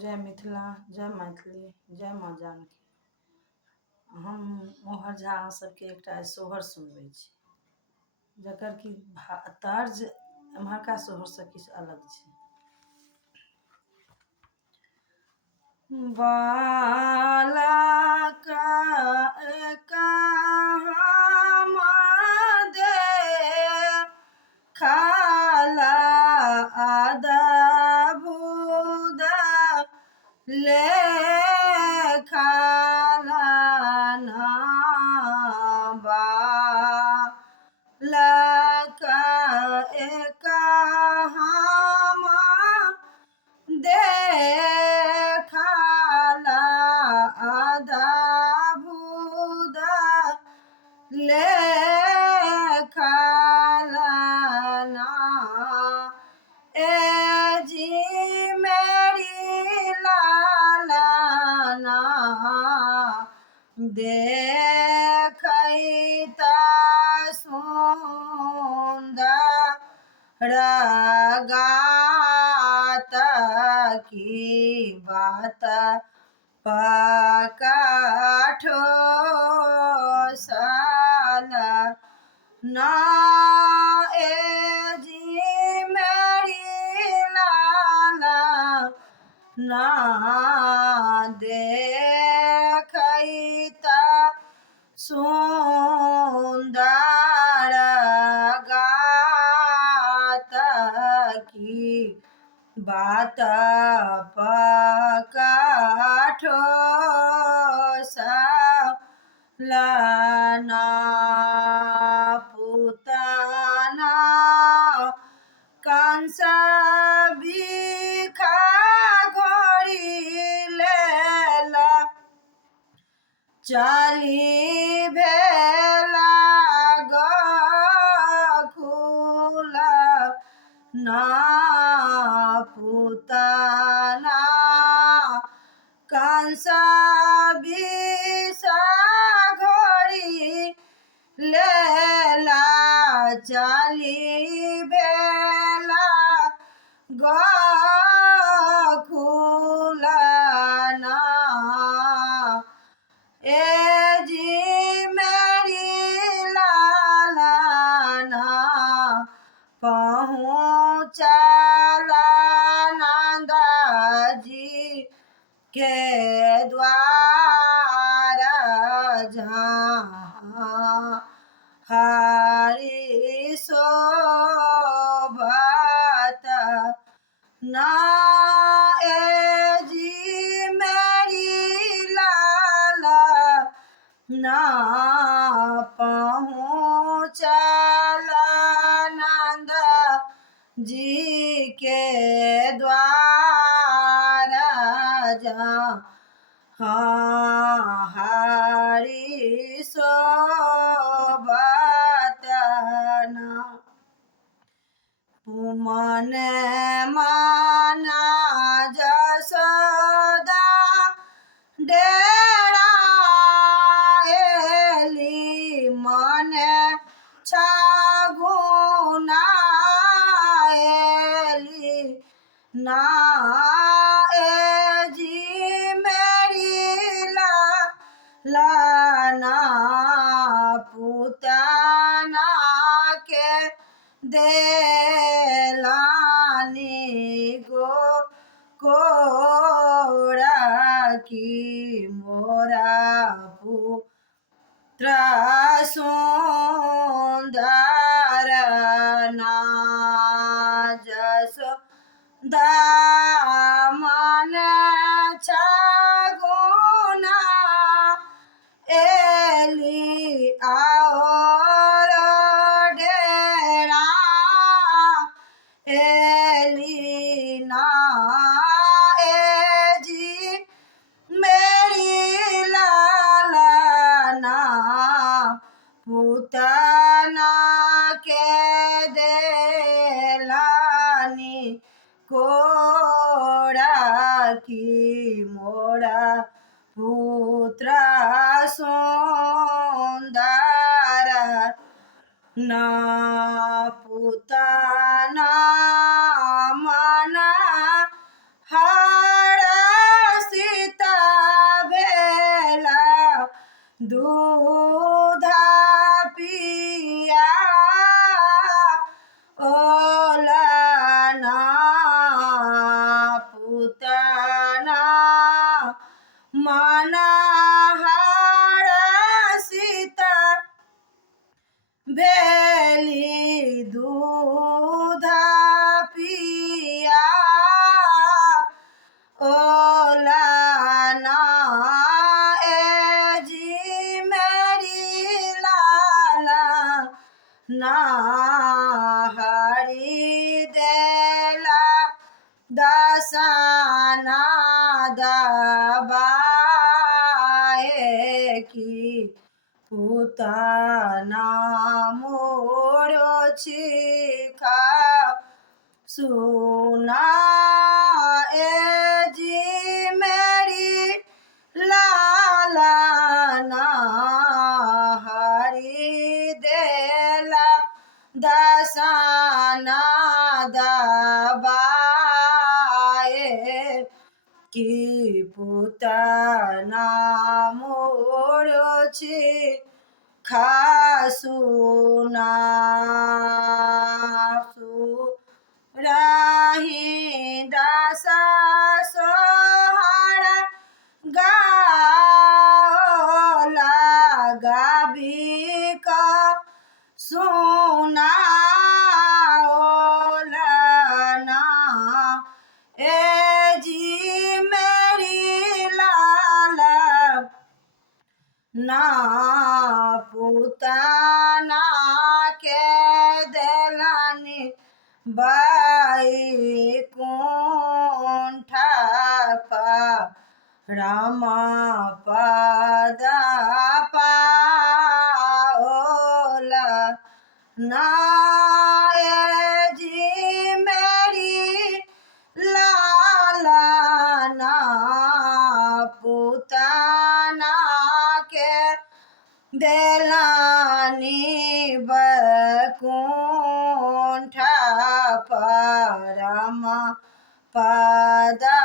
जय मिथिला, जय मैथिली, जय माँ जानकी। हम मोहर झा अहाँ सबके एकटा सोहर सुनबै छी, जकर कि तर्ज एम्हरका सोहरसँ किछु अलग छै। बालक हम देखला अद्भुत लेखला बालक हम देखला अद्भुत लेखला ए जी मेरी लालना देखैता सुंदर गात की बात पकाठो साल ना ए जी मेरी लाला ना देखैता सुंदर गात की बात पकाठो सालना पुतना कंस बिखा घोड़ी लेला चाली भेला गखुला ना पुतना कंस बिषा घोड़ी लेला चाली भेला गखुला ना ए जी मेरी लालना पहुँचला नंदा जी के द्वार जहाँ हरि शोभत ना ए जी मेरी लाला ना पहुँचला नंदा जी के द्वार जहाँ हरि शोभत ना मन माना जसोदा डेरा एली मन छगुना एली ना ए जी मेरी लालना पुतना के देलानी गो कोड़ा की मोरा पुत्र सुंदर ना जसोदा मन छगुना एली और डेरा एली ना ए जी मेरी लालना पुतना के देलानी कोड़ा की मोरा पुत्र सुंदर ना पुतना मन हर मनहर सीता भेली दूध पिया ओला ना जी मेरी लाला ना हरि देला दसाना दबाए की पुतना मोरो छिखा सुना जी मेरी लाला ना हरि देला दसाना दबाए की पुतना मोरो छी खासुना राही दासा सोहर गाओला गाबी का सुना ओला ना जी मेरी लाला ना पुताना के देलानी बाई कुंठा पा रामा पदा पाओला ना जी मेरी लाला ना पुताना के देलानी बकुंठा परमा पदा